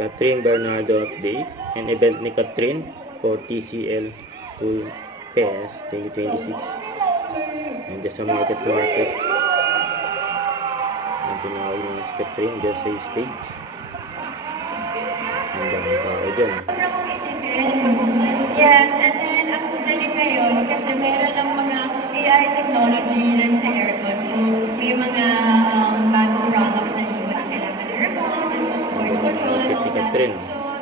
Catherine Bernardo update and event ni Catherine for TCL to PES 2026. Nandiyan sa market. Nandiyan na ako yung Catherine dyan sa stage. Ang dami tao dyan. Yes, and then ang galing ngayon kasi meron ng mga AI technology din sa aircon. So may mga bagong products na hindi mo na kailangan aircon, and so voice control and all that. So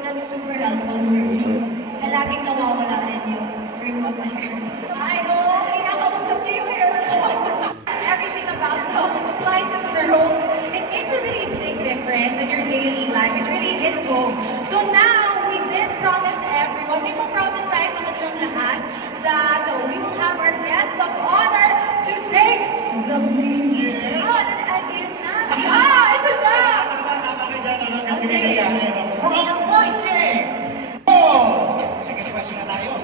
that's super helpful for me. Na laging nawawala rin yung remote control. Ay, oo, kinakausap niyo yung aircon. Everything about the appliances in your home, it makes a really big difference in your daily life. It really hits home. So now, we did promise everyone, we will promise tayo sa kanilang lahat that we will have our guest of honor to take the lead. Oh, and yun na. Ito na! For our first game! Oh! Sige, question na tayo.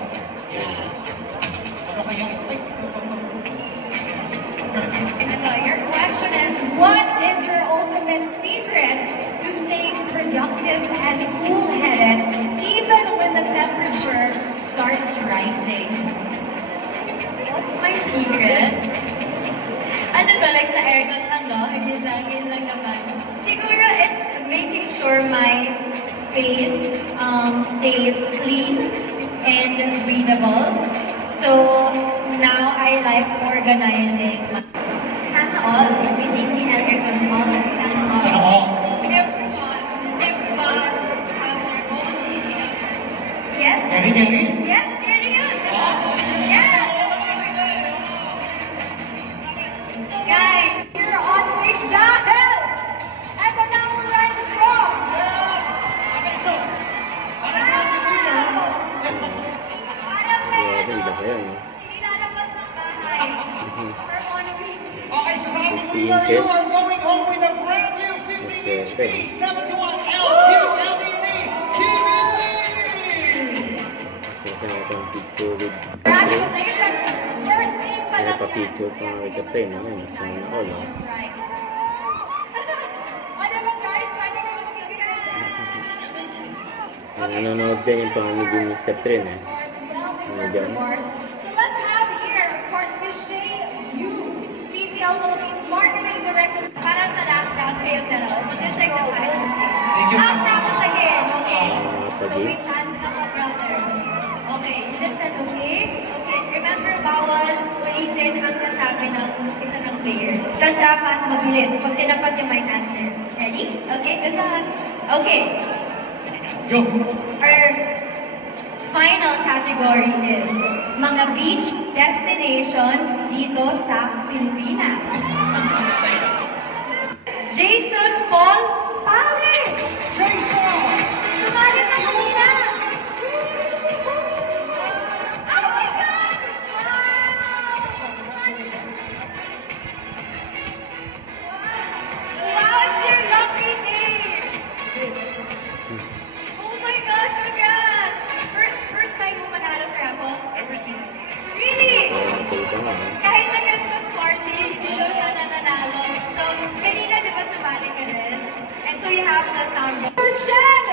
Ano kaya ito? Your question is, what is your ultimate secret to staying productive and cool-headed even when the temperature starts rising? What's my secret? Ano ba, like sa aircon lang, no? Yun lang naman. Siguro it's making sure my space stays clean and breathable. So now I like organizing my sana all, with TCL aircon all, sana all. Everyone have their own TCL. Yes? Gary? Yes, very good. Yes! Guys, you're on stage dahil ito na ang line strong. Parang may nilalabas ng bahay. For 1 week. Okay, so sabi ko 50 you inches. are going home with a brand new 50 inch B71L LED TV! Kasi nakatang picture with Congratulations! First name pa lang napapicture pa nga with Catherine. Ayan, sana all, no? Ano ba guys? Pwede kayo mag-ibigay? Nanonood din yung pamilya ni Catherine, eh. Ano dyan? So let's have here, of course, Ms. Shay Yu, TCL Philippines Marketing Director. Para sa last round, kayo dalawa. So just like the final Thank you. Tapos again, okay? So Pagi. we hands up, brother. Okay, listen, okay? Okay, remember, bawal ulitin ang nasabi ng isa ng player. Tapos dapat mabilis. Pag tinapat yung mic answer. Ready? Okay, good luck. Okay. Go! Our final category is mga beach destinations dito sa Pilipinas. Jason Paul Pale! Jason! Sumali na kanina! Oh my God! Wow, it's your lucky day! Oh my God, congrats! First time mo manalo sa raffle? Really? Nakita nga, eh. Kahit sa Christmas party, hindi daw siya nananalo. So, kanina di ba sumali ka rin? And so you have the soundboard. Shed!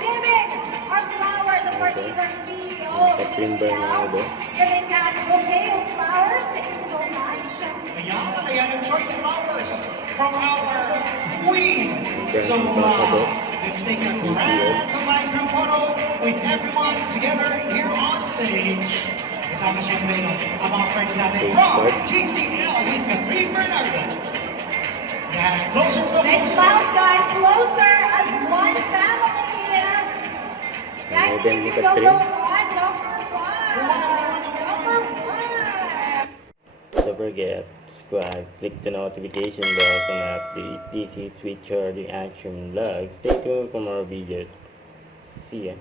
David! Our flowers, of course, he's our CEO. Catherine Bernardo. Giving that bouquet of flowers. Thank you so much. Ayan ang choice of flowers from our queen. So, let's take a grand combined photo with everyone together here on stage. Kasama siyempre ang mga friends natin from TCL with Catherine Bernardo. Yan, closer to Let's bounce, guys, closer as one family. Guys, Then if we you got don't three. know one, number one. Don't forget, subscribe, click the notification bell to update. This is Twitter, the action vlog. Stay tuned for more videos. See ya.